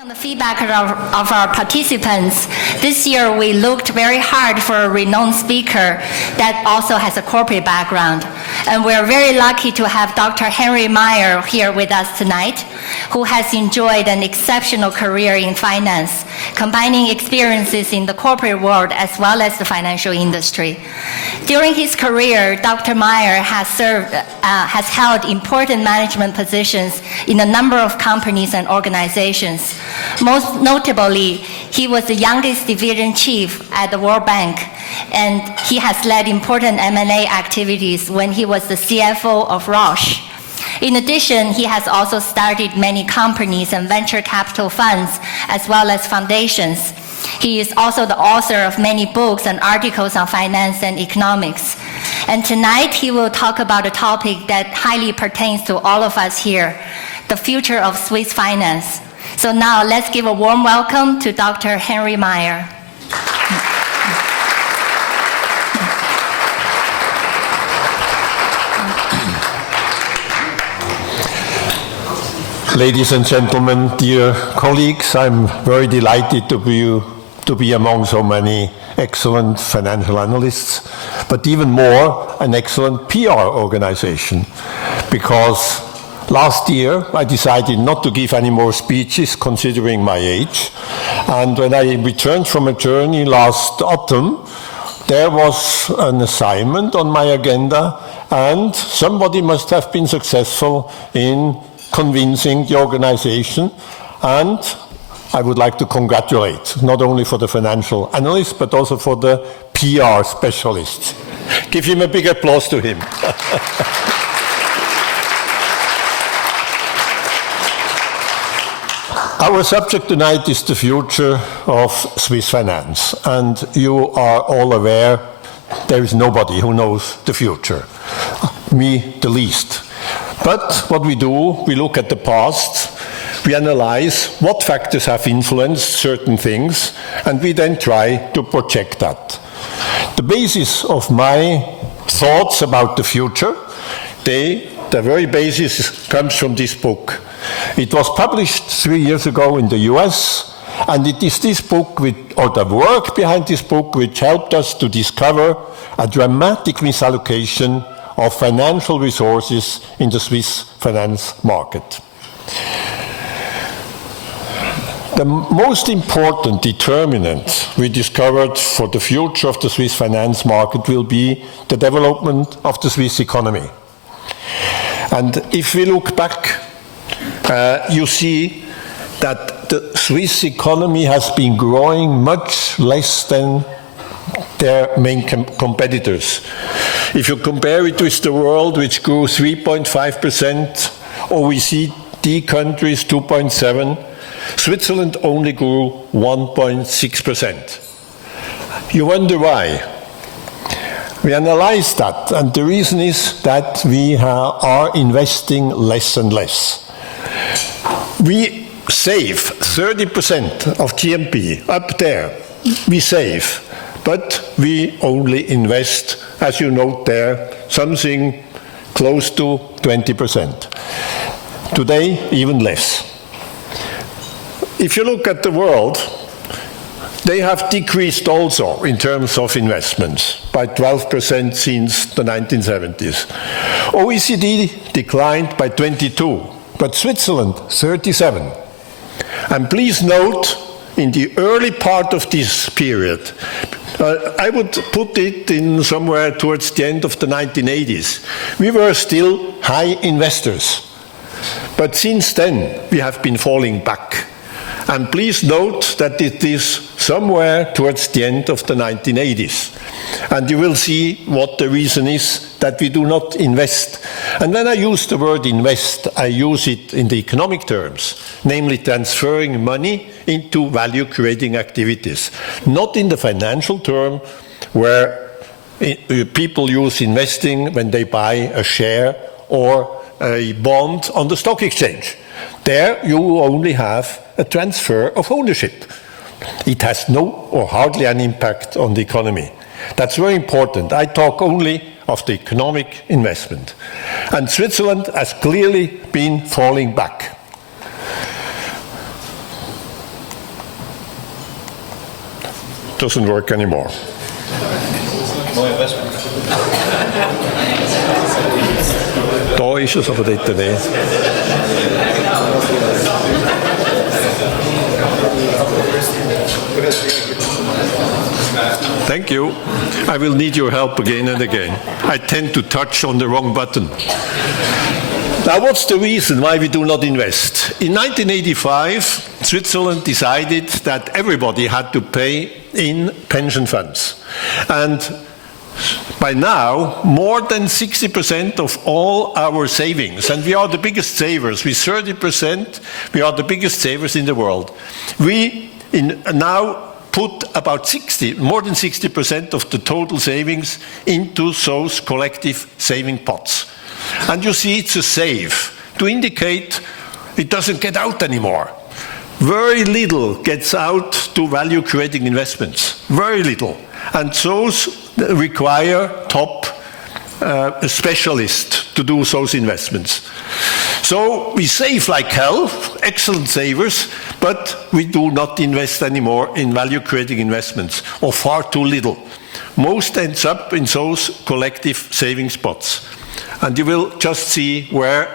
On the feedback of our participants, this year we looked very hard for a renowned speaker that also has a corporate background. And we're very lucky to have Dr. Henri Meier here with us tonight, who has enjoyed an exceptional career in finance, combining experiences in the corporate world as well as the financial industry. During his career, Dr. Meier has held important management positions in a number of companies and organizations. Most notably, he was the youngest division chief at the World Bank, and he has led important M&A activities when he was the CFO of Roche. In addition, he has also started many companies and venture capital funds, as well as foundations. He is also the author of many books and articles on finance and economics. And tonight, he will talk about a topic that highly pertains to all of us here, the future of Swiss finance. So now, let's give a warm welcome to Dr. Henri Meier. Ladies and gentlemen, dear colleagues, I'm very delighted to be among so many excellent financial analysts, but even more, an excellent PR organization, because last year I decided not to give any more speeches considering my age, and when I returned from a journey last autumn, there was an assignment on my agenda, and somebody must have been successful in convincing the organization, and I would like to congratulate, not only for the financial analysts, but also for the PR specialists. Give him a big applause to him. Our subject tonight is the future of Swiss finance, and you are all aware there is nobody who knows the future, me the least. But what we do, we look at the past, we analyze what factors have influenced certain things, and we then try to project that. The basis of my thoughts about the future, the very basis comes from this book. It was published 3 years ago in the US, and it is this book, or the work behind this book, which helped us to discover a dramatic misallocation of financial resources in the Swiss finance market. The most important determinant we discovered for the future of the Swiss finance market will be the development of the Swiss economy. And if we look back, you see that the Swiss economy has been growing much less than their main competitors. If you compare it with the world, which grew 3.5%, OECD countries 2.7%, Switzerland only grew 1.6%. You wonder why? We analyzed that, and the reason is that we are investing less and less. We save 30% of GNP, up there, we save. But we only invest, as you note there, something close to 20%. Today, even less. If you look at the world, they have decreased also in terms of investments by 12% since the 1970s. OECD declined by 22%, but Switzerland 37%. And please note, in the early part of this period, I would put it in somewhere towards the end of the 1980s. We were still high investors. But since then, we have been falling back. And please note that it is somewhere towards the end of the 1980s. And you will see what the reason is that we do not invest. And when I use the word invest, I use it in the economic terms, namely transferring money into value-creating activities, not in the financial term where people use investing when they buy a share or a bond on the stock exchange. There you only have a transfer of ownership. It has no or hardly an impact on the economy. That's very important. I talk only of the economic investment. And Switzerland has clearly been falling back. doesn't work anymore. No investment. Da ist es aber dort nicht. Thank you. I will need your help again and again. I tend to touch on the wrong button. Now, what's the reason why we do not invest? In 1985, Switzerland decided that everybody had to pay in pension funds. And by now, more than 60% of all our savings, and we are the biggest savers, with 30%, we are the biggest savers in the world. We now put about more than 60% of the total savings into those collective saving pots. And you see it's a save to indicate it doesn't get out anymore. Very little gets out to value-creating investments, very little. And those require top specialists to do those investments. So we save like hell, excellent savers, but we do not invest anymore in value-creating investments, or far too little. Most ends up in those collective savings pots. And you will just see where,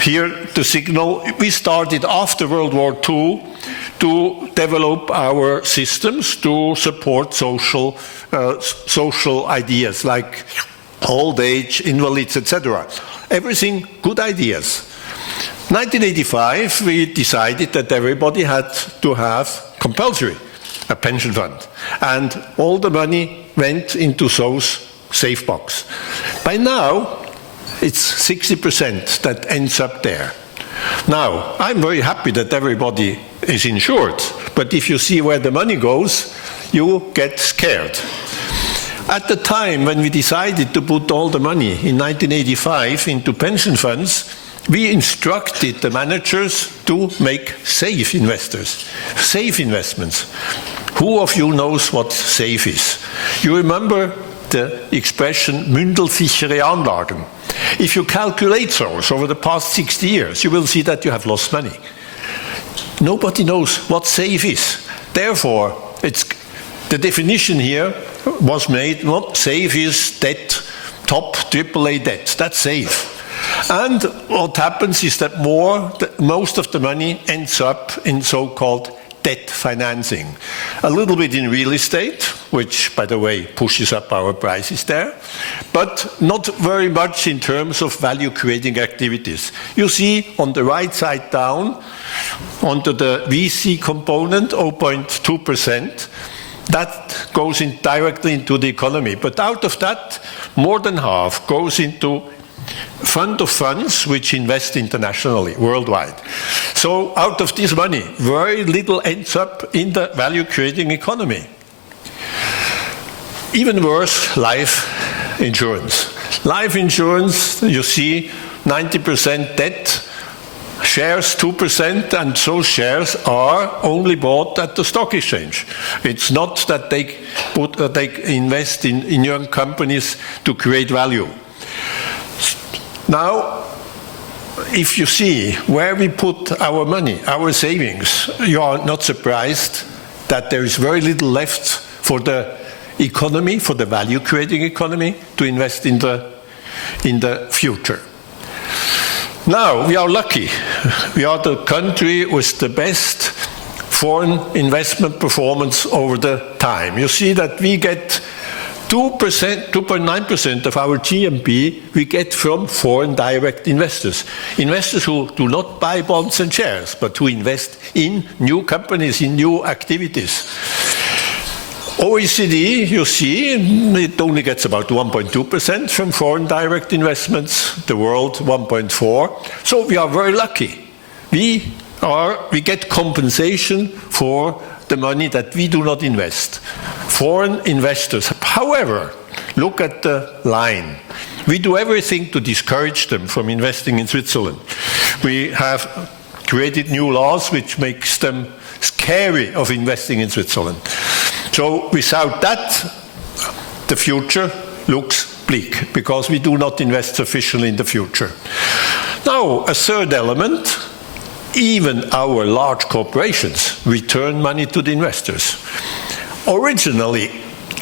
here the signal, we started after World War II to develop our systems to support social ideas like old age, invalids, etc. Everything good ideas. 1985, we decided that everybody had to have compulsory a pension fund. And all the money went into those safe box. By now, it's 60% that ends up there. Now, I'm very happy that everybody is insured, but if you see where the money goes, you get scared. At the time when we decided to put all the money in 1985 into pension funds, we instructed the managers to make safe investments. Who of you knows what safe is? You remember the expression mündelsichere Anlagen. If you calculate those over the past 60 years, you will see that you have lost money. Nobody knows what safe is. Therefore, the definition here was made, what safe is debt, top AAA debt. That's safe. And what happens is that most of the money ends up in so-called debt financing. A little bit in real estate, which, by the way, pushes up our prices there, but not very much in terms of value-creating activities. You see on the right side down, onto the VC component, 0.2%, that goes directly into the economy. But out of that, more than half goes into fund of funds which invest internationally, worldwide. So out of this money, very little ends up in the value-creating economy. Even worse, life insurance. Life insurance, you see, 90% debt, shares 2%, and those shares are only bought at the stock exchange. It's not that they invest in young companies to create value. Now, if you see where we put our money, our savings, you are not surprised that there is very little left for the economy, for the value-creating economy, to invest in the future. Now, we are lucky. We are the country with the best foreign investment performance over the time. You see that we get 2.9% of our GMP we get from foreign direct investors. Investors who do not buy bonds and shares, but who invest in new companies, in new activities. OECD, you see, it only gets about 1.2% from foreign direct investments, the world 1.4%. So we are very lucky. We get compensation for the money that we do not invest. Foreign investors. However, look at the line. We do everything to discourage them from investing in Switzerland. We have created new laws which makes them scary of investing in Switzerland. So without that, the future looks bleak because we do not invest sufficiently in the future. Now, a third element, even our large corporations return money to the investors. originally,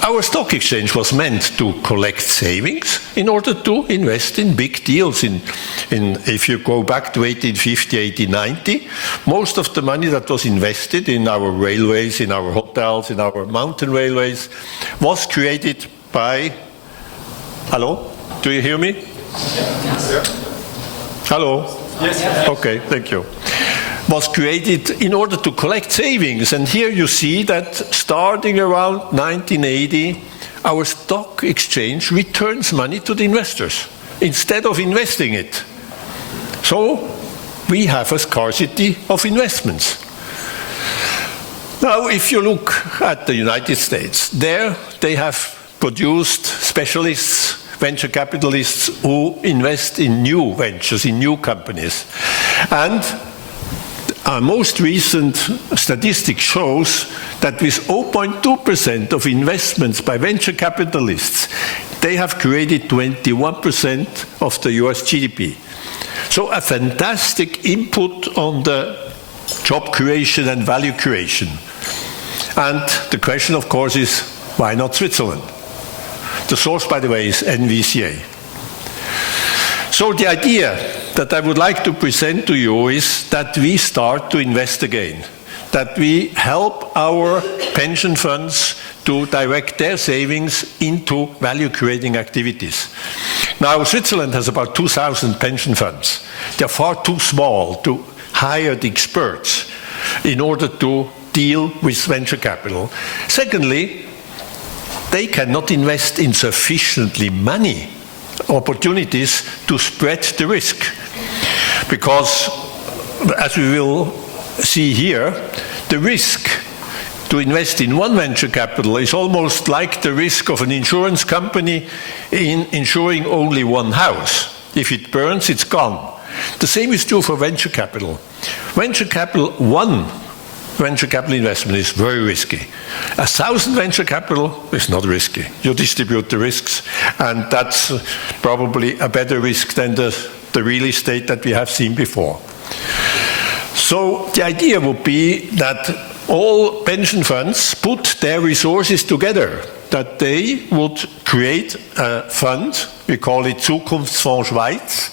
our stock exchange was meant to collect savings in order to invest in big deals. If you go back to 1850, 1890, most of the money that was invested in our railways, in our hotels, in our mountain railways, was created by... Hello? Do you hear me? Hello? Yes. Okay, thank you. Was created in order to collect savings. And here you see that starting around 1980, our stock exchange returns money to the investors instead of investing it. So we have a scarcity of investments. Now, if you look at the United States, there they have produced specialists, venture capitalists who invest in new ventures, in new companies. And our most recent statistic shows that with 0.2% of investments by venture capitalists, they have created 21% of the US GDP. So a fantastic input on the job creation and value creation. And the question, of course, is why not Switzerland? The source, by the way, is NVCA. So the idea that I would like to present to you is that we start to invest again, that we help our pension funds to direct their savings into value-creating activities. Now, Switzerland has about 2,000 pension funds. They're far too small to hire the experts in order to deal with venture capital. Secondly, they cannot invest in sufficiently many opportunities to spread the risk. Because, as we will see here, the risk to invest in one venture capital is almost like the risk of an insurance company in insuring only one house. If it burns, it's gone. The same is true for venture capital. One venture capital investment is very risky. 1,000 venture capital is not risky. You distribute the risks, and that's probably a better risk than the real estate that we have seen before. So the idea would be that all pension funds put their resources together, that they would create a fund, we call it Zukunftsfonds Schweiz,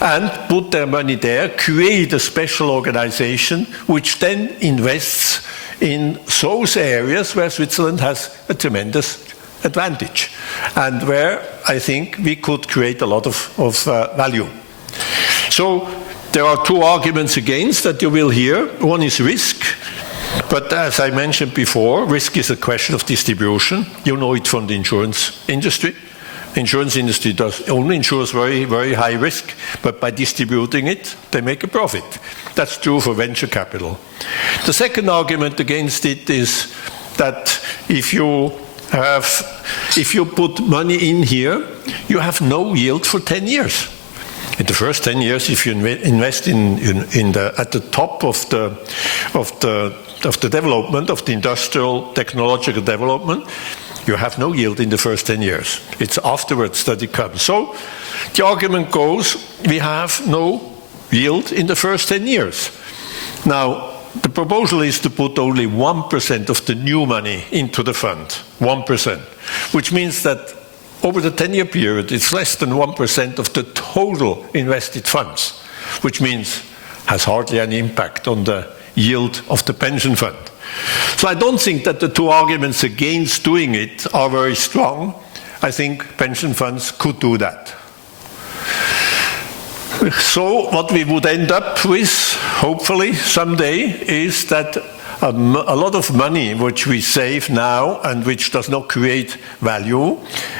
and put their money there, create a special organization which then invests in those areas where Switzerland has a tremendous advantage and where I think we could create a lot of value. So there are two arguments against that you will hear. One is risk, but as I mentioned before, risk is a question of distribution. You know it from the insurance industry. Insurance industry only insures very, very high risk, but by distributing it, they make a profit. That's true for venture capital. The second argument against it is that if you put money in here, you have no yield for 10 years. In the first 10 years, if you invest at the top of the development, of the industrial technological development, you have no yield in the first 10 years. It's afterwards that it comes. So the argument goes, we have no yield in the first 10 years. Now, the proposal is to put only 1% of the new money into the fund, 1%, which means that over the 10-year period, it's less than 1% of the total invested funds, which means has hardly any impact on the yield of the pension fund. So I don't think that the two arguments against doing it are very strong. I think pension funds could do that. So what we would end up with, hopefully someday, is that a lot of money which we save now and which does not create value,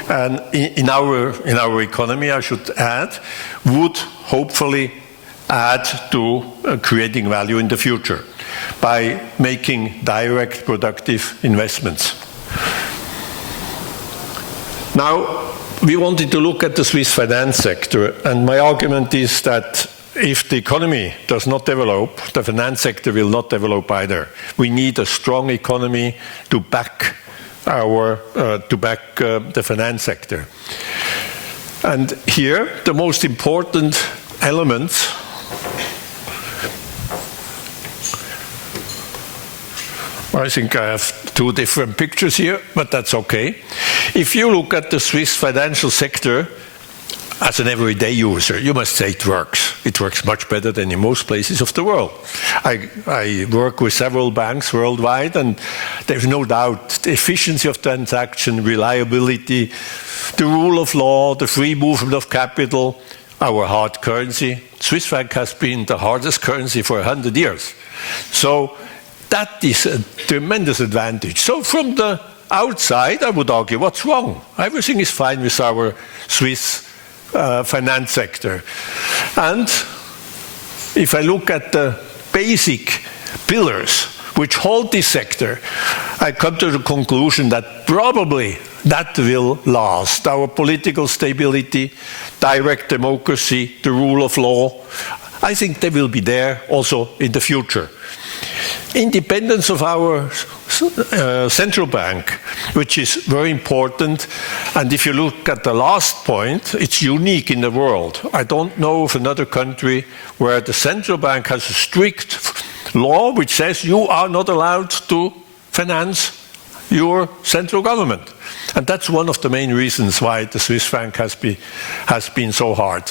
and in our economy, I should add, would hopefully add to creating value in the future by making direct productive investments. Now, we wanted to look at the Swiss finance sector, and my argument is that if the economy does not develop, the finance sector will not develop either. We need a strong economy to back the finance sector. And here, the most important elements I think I have two different pictures here, but that's okay. If you look at the Swiss financial sector as an everyday user, you must say it works. It works much better than in most places of the world. I work with several banks worldwide, and there's no doubt the efficiency of transaction, reliability, the rule of law, the free movement of capital, our hard currency. Swiss franc has been the hardest currency for 100 years. So that is a tremendous advantage. So from the outside, I would argue, what's wrong? Everything is fine with our Swiss finance sector. And if I look at the basic pillars which hold this sector, I come to the conclusion that probably that will last. Our political stability, direct democracy, the rule of law, I think they will be there also in the future. Independence of our central bank, which is very important. And if you look at the last point, it's unique in the world. I don't know of another country where the central bank has a strict law which says you are not allowed to finance your central government. And that's one of the main reasons why the Swiss franc has been so hard.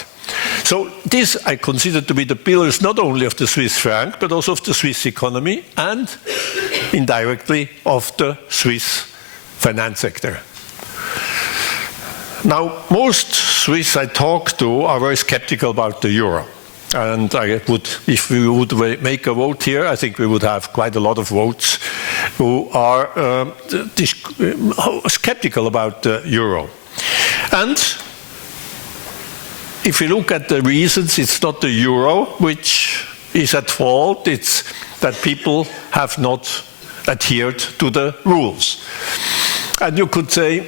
So this I consider to be the pillars not only of the Swiss franc, but also of the Swiss economy and indirectly of the Swiss finance sector. Now, most Swiss I talk to are very skeptical about the euro. And if we would make a vote here, I think we would have quite a lot of votes who are skeptical about the euro. And if you look at the reasons, it's not the euro which is at fault, it's that people have not adhered to the rules. And you could say,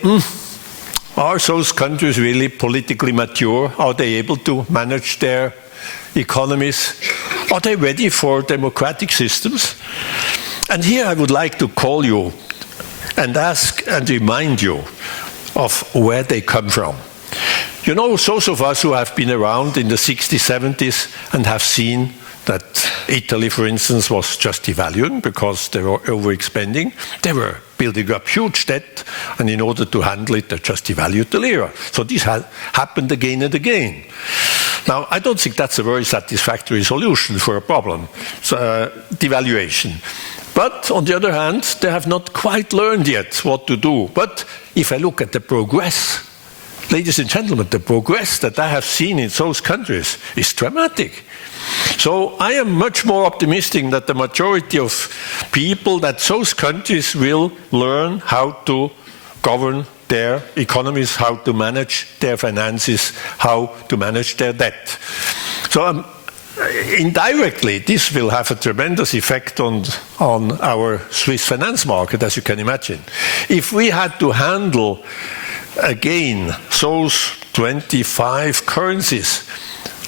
are those countries really politically mature? Are they able to manage their economies? Are they ready for democratic systems? And here I would like to call you and ask and remind you of where they come from. You know, those of us who have been around in the 60s, 70s and have seen that Italy, for instance, was just devaluing because they were overexpending. They were building up huge debt, and in order to handle it, they just devalued the lira. So this happened again and again. Now, I don't think that's a very satisfactory solution for a problem, devaluation. But on the other hand, they have not quite learned yet what to do. But if I look at the progress, ladies and gentlemen, the progress that I have seen in those countries is dramatic. So I am much more optimistic that the majority of people, that those countries will learn how to govern their economies, how to manage their finances, how to manage their debt. So indirectly, this will have a tremendous effect on our Swiss finance market, as you can imagine. If we had to handle again those 25 currencies,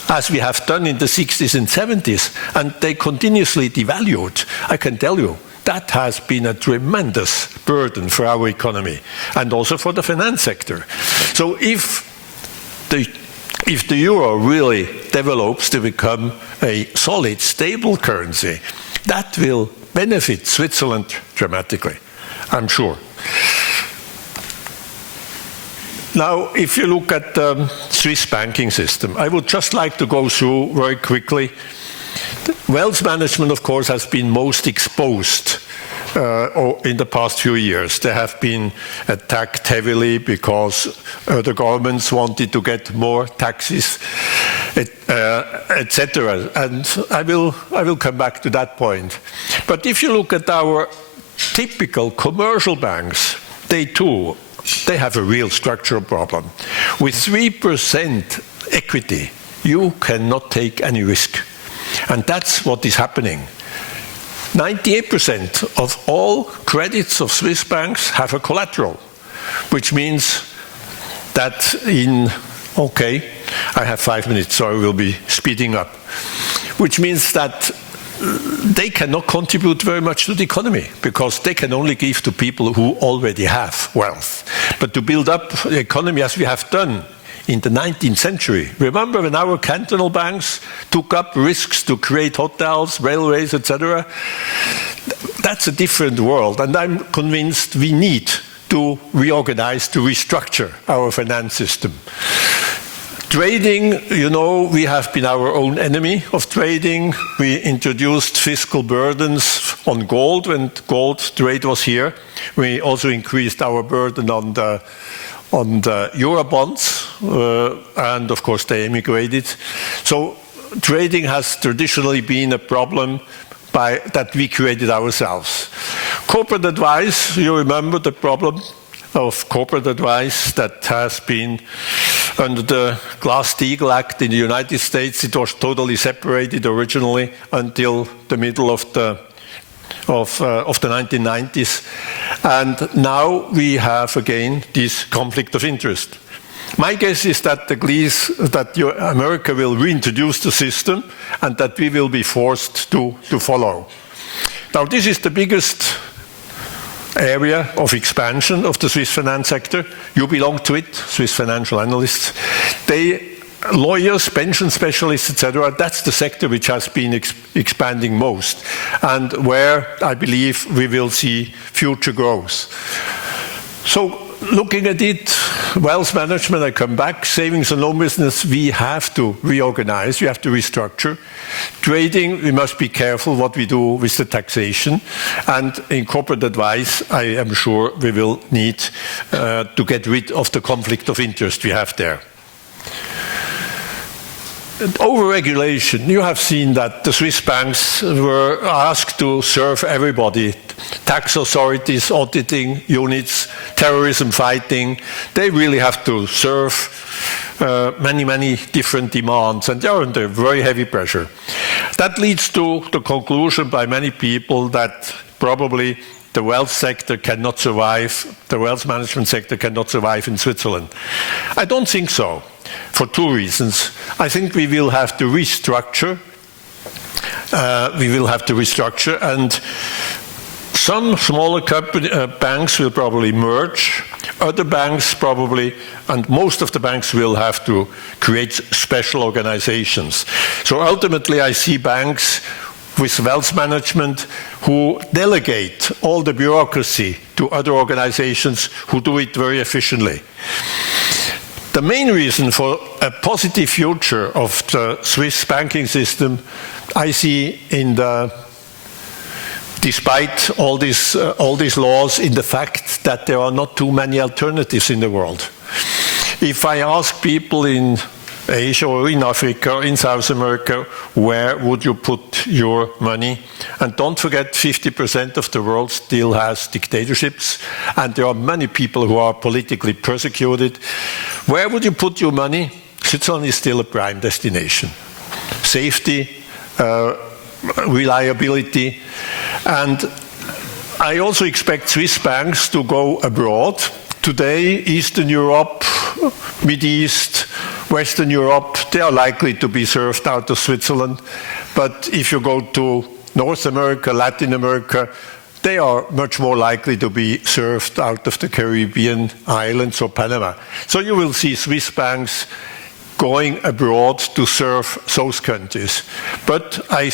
as we have done in the 60s and 70s, and they continuously devalued, I can tell you, that has been a tremendous burden for our economy and also for the finance sector. So if the euro really develops to become a solid, stable currency, that will benefit Switzerland dramatically, I'm sure. Now, if you look at the Swiss banking system, I would just like to go through very quickly. Wealth management, of course, has been most exposed in the past few years. They have been attacked heavily because the governments wanted to get more taxes, etc. And I will come back to that point. But if you look at our typical commercial banks, they have a real structural problem. With 3% equity, you cannot take any risk. And that's what is happening. 98% of all credits of Swiss banks have a collateral, which means that I have 5 minutes, so I will be speeding up, which means that they cannot contribute very much to the economy because they can only give to people who already have wealth. But to build up the economy as we have done in the 19th century, remember when our cantonal banks took up risks to create hotels, railways, etc.? that's a different world, and I'm convinced we need to reorganize, to restructure our finance system. Trading, you know, we have been our own enemy of trading. We introduced fiscal burdens on gold when gold trade was here. We also increased our burden on the euro bonds, and of course they emigrated. So trading has traditionally been a problem that we created ourselves. Corporate advice, you remember the problem of corporate advice that has been under the Glass-Steagall Act in the United States. It was totally separated originally until the middle of the 1990s. And now we have again this conflict of interest. My guess is that America will reintroduce the system and that we will be forced to follow. Now, this is the biggest area of expansion of the Swiss finance sector. You belong to it, Swiss financial analysts. Lawyers, pension specialists, etc., that's the sector which has been expanding most and where I believe we will see future growth. So looking at it, wealth management, I come back, savings and loan business, we have to reorganize, we have to restructure. Trading, we must be careful what we do with the taxation. And in corporate advice, I am sure we will need to get rid of the conflict of interest we have there. Overregulation, you have seen that the Swiss banks were asked to serve everybody. Tax authorities, auditing units, terrorism fighting, they really have to serve many different demands, and they are under very heavy pressure. That leads to the conclusion by many people that probably the wealth sector cannot survive, the wealth management sector cannot survive in Switzerland. I don't think so, for two reasons. I think we will have to restructure. And some smaller banks will probably merge. Other banks probably, and most of the banks will have to create special organizations. So ultimately, I see banks with wealth management who delegate all the bureaucracy to other organizations who do it very efficiently. The main reason for a positive future of the Swiss banking system, I see in despite all these laws, in the fact that there are not too many alternatives in the world. If I ask people in Asia or in Africa, in South America, where would you put your money? And don't forget, 50% of the world still has dictatorships, and there are many people who are politically persecuted. Where would you put your money? Switzerland is still a prime destination. Safety, reliability, and I also expect Swiss banks to go abroad. Today, Eastern Europe, Middle East, Western Europe, they are likely to be served out of Switzerland. But if you go to North America, Latin America, they are much more likely to be served out of the Caribbean islands or Panama. So you will see Swiss banks going abroad to serve those countries. But I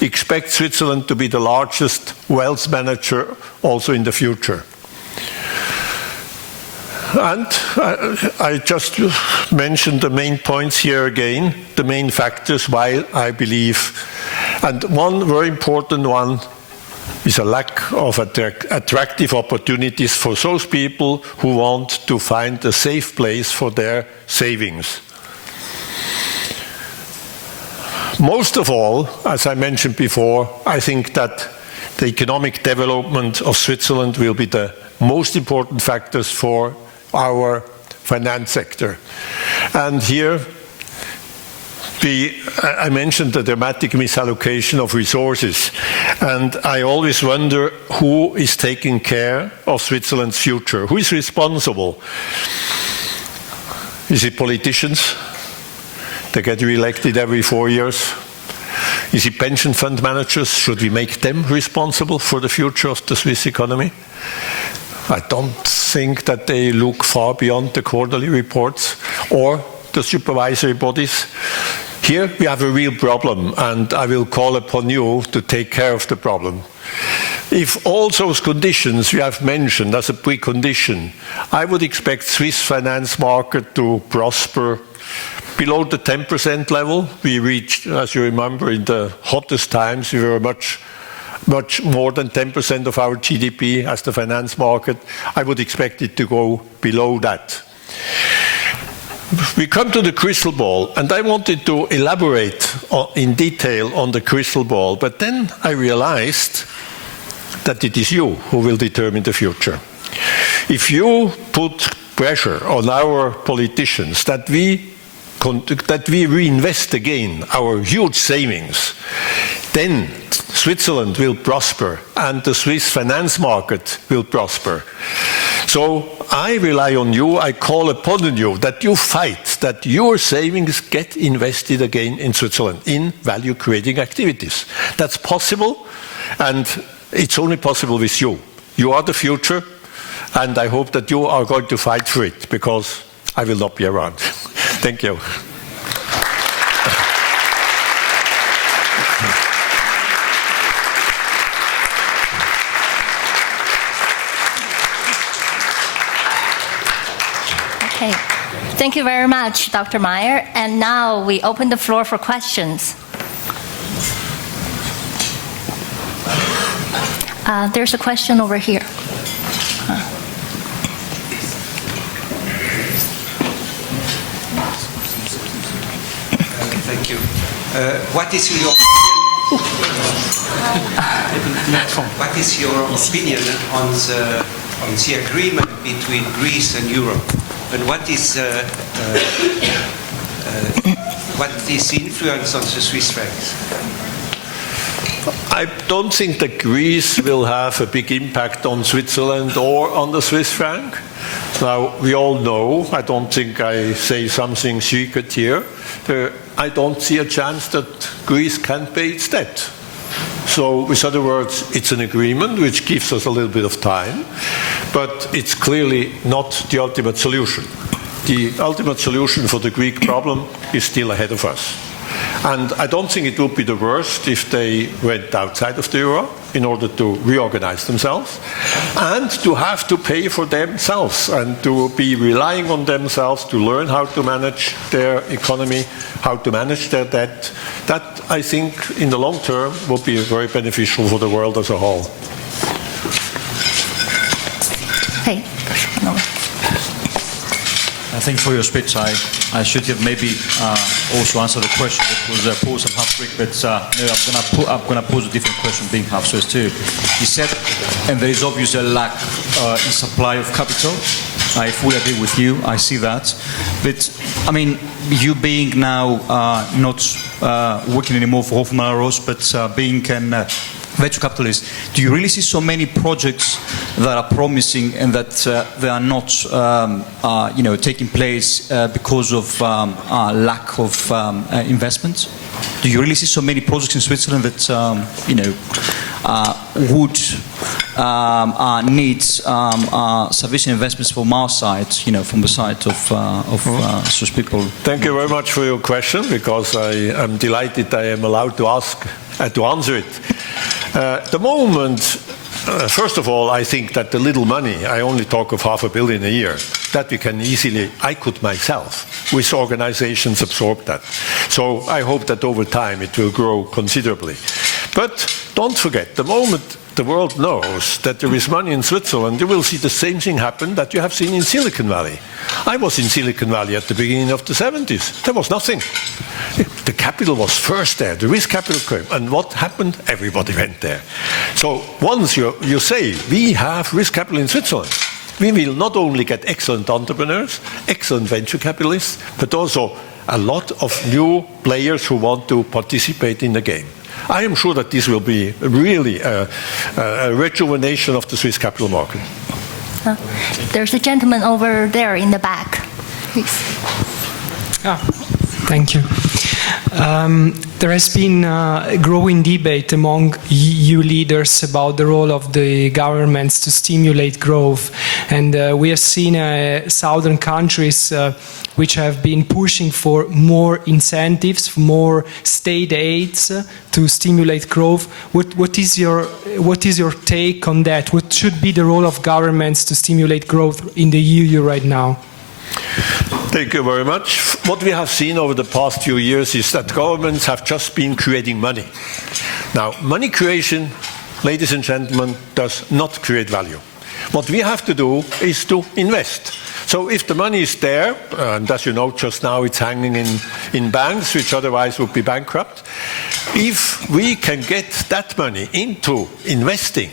expect Switzerland to be the largest wealth manager also in the future. And I just mentioned the main points here again, the main factors why I believe. And one very important one is a lack of attractive opportunities for those people who want to find a safe place for their savings. Most of all, as I mentioned before, I think that the economic development of Switzerland will be the most important factors for our finance sector. And here, I mentioned the dramatic misallocation of resources. And I always wonder who is taking care of Switzerland's future? Who is responsible? Is it politicians? They get re-elected every 4 years. Is it pension fund managers? Should we make them responsible for the future of the Swiss economy? I don't think that they look far beyond the quarterly reports or the supervisory bodies. Here we have a real problem, and I will call upon you to take care of the problem. if all those conditions we have mentioned as a precondition, I would expect Swiss finance market to prosper below the 10% level. We reached, as you remember, in the hottest times, we were much more than 10% of our GDP as the finance market. I would expect it to go below that. We come to the crystal ball, and I wanted to elaborate in detail on the crystal ball, but then I realized that it is you who will determine the future. If you put pressure on our politicians that we reinvest again our huge savings, then Switzerland will prosper and the Swiss finance market will prosper. So I rely on you, I call upon you that you fight, that your savings get invested again in Switzerland in value-creating activities. That's possible, and it's only possible with you. You are the future, and I hope that you are going to fight for it, because I will not be around. Thank you. Okay. Thank you very much, Dr. Meier. And now we open the floor for questions. There's a question over here. Thank you. What is your opinion on the agreement between Greece and Europe? And what is the influence on the Swiss francs? I don't think that Greece will have a big impact on Switzerland or on the Swiss franc. Now, we all know, I don't think I say something secret here, I don't see a chance that Greece can pay its debt. So, with other words, it's an agreement which gives us a little bit of time, but it's clearly not the ultimate solution. The ultimate solution for the Greek problem is still ahead of us. And I don't think it would be the worst if they went outside of the euro in order to reorganize themselves and to have to pay for themselves and to be relying on themselves to learn how to manage their economy, how to manage their debt. That, I think, in the long term, will be very beneficial for the world as a whole. Hey. Thank you for your speech. I should have maybe also answered the question that was posed half Greek, but no, I'm going to pose a different question, being half Swiss too. You said, and there is obviously a lack in supply of capital. I fully agree with you. I see that. But I mean, you being now not working anymore for Hoffmann Ross, but being an venture capitalist, do you really see so many projects that are promising and that they are not, taking place because of lack of investment? Do you really see so many projects in Switzerland that would need sufficient investments from our side, from the side of Swiss people? Thank you very much for your question, because I am delighted I am allowed to answer it. The moment, first of all, I think that the little money, I only talk of $500 million a year, that we can easily, I could myself, with organizations absorb that. So I hope that over time it will grow considerably. But don't forget, the moment the world knows that there is money in Switzerland, you will see the same thing happen that you have seen in Silicon Valley. I was in Silicon Valley at the beginning of the 70s. There was nothing. The capital was first there. The risk capital came. And what happened? Everybody went there. So once you say, we have risk capital in Switzerland, we will not only get excellent entrepreneurs, excellent venture capitalists, but also a lot of new players who want to participate in the game. I am sure that this will be really a rejuvenation of the Swiss capital market. There's a gentleman over there in the back. Please. Thank you. There has been a growing debate among EU leaders about the role of the governments to stimulate growth. And we have seen southern countries which have been pushing for more incentives, more state aids to stimulate growth. What is your take on that? What should be the role of governments to stimulate growth in the EU right now? Thank you very much. What we have seen over the past few years is that governments have just been creating money. Now, money creation, ladies and gentlemen, does not create value. What we have to do is to invest. So if the money is there, and as you know, just now it's hanging in banks, which otherwise would be bankrupt, if we can get that money into investing,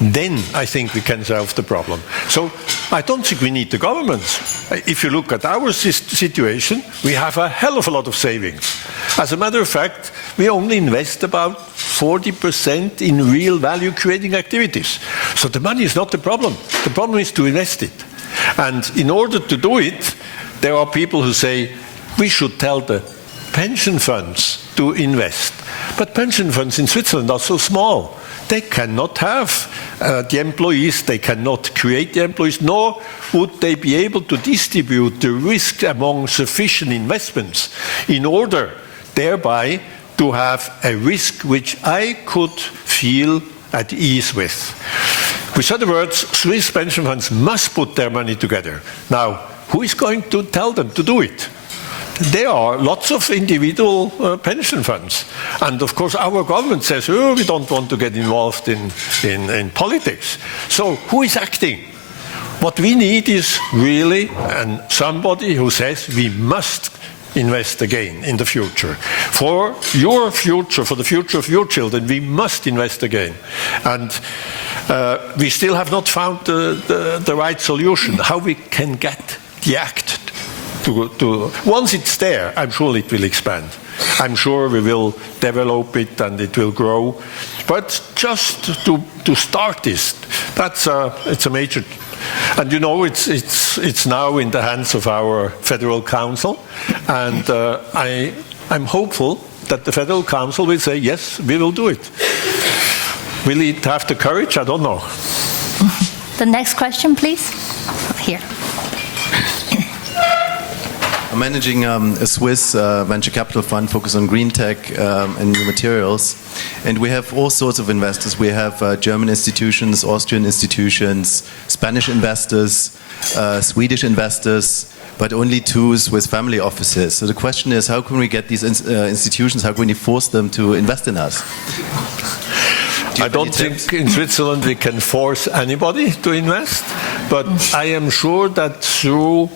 then I think we can solve the problem. So I don't think we need the governments. If you look at our situation, we have a hell of a lot of savings. As a matter of fact, we only invest about 40% in real value-creating activities. So the money is not the problem. The problem is to invest it. And in order to do it, there are people who say, we should tell the pension funds to invest. But pension funds in Switzerland are so small. They cannot have the employees, they cannot create the employees, nor would they be able to distribute the risk among sufficient investments in order thereby to have a risk which I could feel at ease with. With other words, Swiss pension funds must put their money together. Now, who is going to tell them to do it? There are lots of individual pension funds. And of course, our government says, oh, we don't want to get involved in politics. So who is acting? What we need is really somebody who says we must invest again in the future. For your future, for the future of your children, we must invest again. And we still have not found the right solution, how we can get the act once it's there, I'm sure it will expand. I'm sure we will develop it and it will grow. But just to start this, it's a major. And you know, it's now in the hands of our Federal Council, and I'm hopeful that the Federal Council will say, yes, we will do it. Will it have the courage? I don't know. The next question, please. Here. I'm managing a Swiss venture capital fund focused on green tech and new materials. And we have all sorts of investors. We have German institutions, Austrian institutions, Spanish investors, Swedish investors, but only two Swiss family offices. So the question is, how can we get these institutions, how can we force them to invest in us? I don't think in Switzerland we can force anybody to invest, but I am sure that through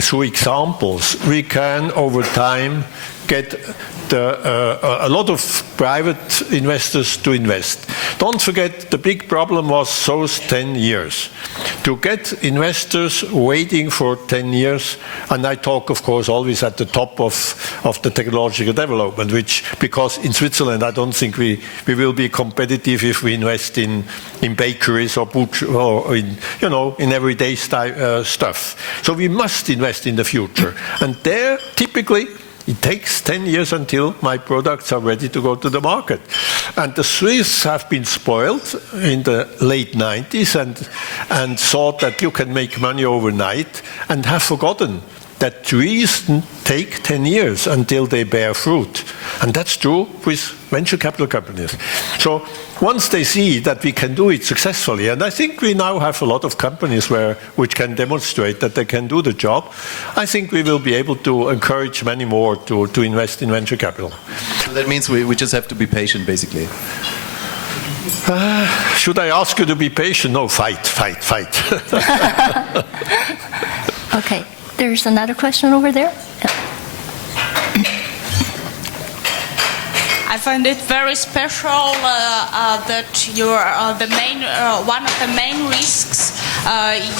through examples, we can over time get a lot of private investors to invest. Don't forget, the big problem was those 10 years. To get investors waiting for 10 years, and I talk, of course, always at the top of the technological development, because in Switzerland, I don't think we will be competitive if we invest in bakeries or in everyday stuff. So we must invest in the future. And there, typically, it takes 10 years until my products are ready to go to the market. And the Swiss have been spoiled in the late 90s and thought that you can make money overnight and have forgotten that trees take 10 years until they bear fruit. And that's true with venture capital companies. So once they see that we can do it successfully, and I think we now have a lot of companies which can demonstrate that they can do the job, I think we will be able to encourage many more to invest in venture capital. So that means we just have to be patient, basically. Should I ask you to be patient? No, fight. Okay. There's another question over there. Yeah. I find it very special that you're one of the main risks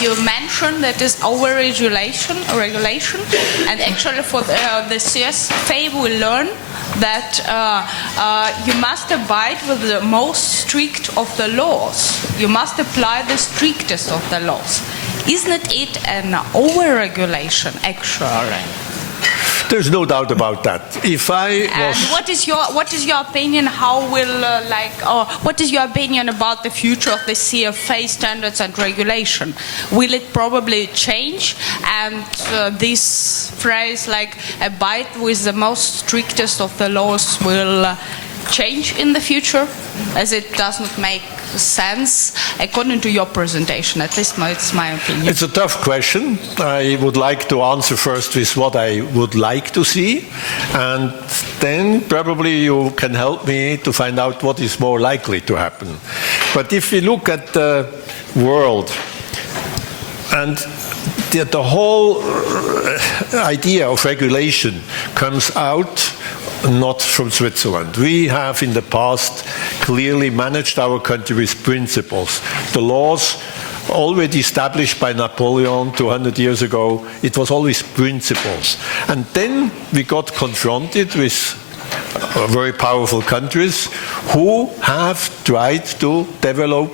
you mentioned, that is over-regulation. And actually for the CSFA we learn that you must abide with the most strict of the laws. You must apply the strictest of the laws. Isn't it an over-regulation, actually? There's no doubt about that. If I And was... what is your opinion? How will what is your opinion about the future of the CFA standards and regulation? Will it probably change? And this phrase, like abide with the most strictest of the laws, will change in the future, as it does not make sense according to your presentation. At least it's my opinion. It's a tough question. I would like to answer first with what I would like to see, and then probably you can help me to find out what is more likely to happen. But if we look at the world, and the whole idea of regulation comes out not from Switzerland. We have in the past clearly managed our country with principles. The laws already established by Napoleon 200 years ago, it was always principles. And then we got confronted with very powerful countries who have tried to develop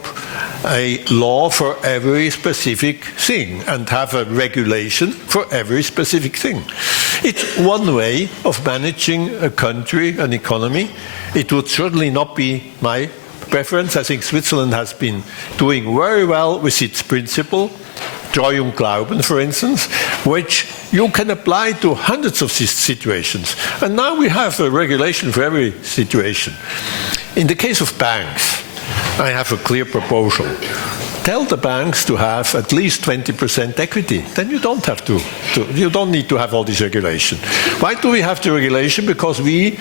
a law for every specific thing and have a regulation for every specific thing. It's one way of managing a country, an economy. It would certainly not be my preference. I think Switzerland has been doing very well with its principle, Treu und Glauben, for instance, which you can apply to hundreds of situations. And now we have a regulation for every situation. In the case of banks, I have a clear proposal. Tell the banks to have at least 20% equity. Then you don't have you don't need to have all this regulation. Why do we have the regulation? Because we,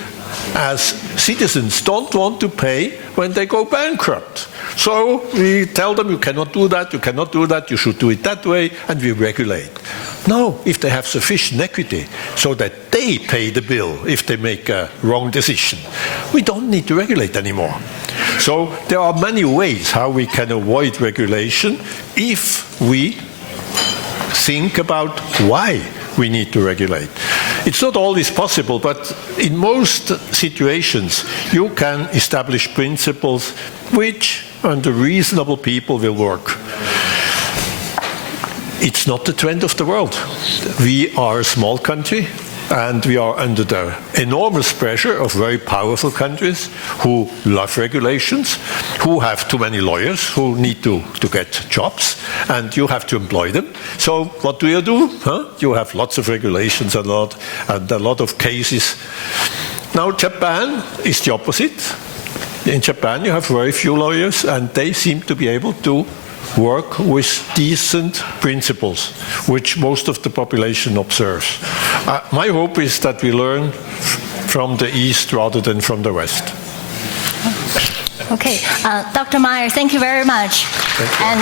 as citizens, don't want to pay when they go bankrupt. So we tell them, you cannot do that, you cannot do that, you should do it that way, and we regulate. No, if they have sufficient equity so that they pay the bill if they make a wrong decision, we don't need to regulate anymore. So there are many ways how we can avoid regulation if we think about why we need to regulate. It's not always possible, but in most situations you can establish principles which, under reasonable people, will work. It's not the trend of the world. We are a small country, and we are under the enormous pressure of very powerful countries who love regulations, who have too many lawyers, who need to get jobs, and you have to employ them. So what do? You have lots of regulations and a lot of cases. Now Japan is the opposite. In Japan you have very few lawyers, and they seem to be able to work with decent principles, which most of the population observes. My hope is that we learn from the East rather than from the West. Okay, Dr. Meier, thank you very much. Thank you. And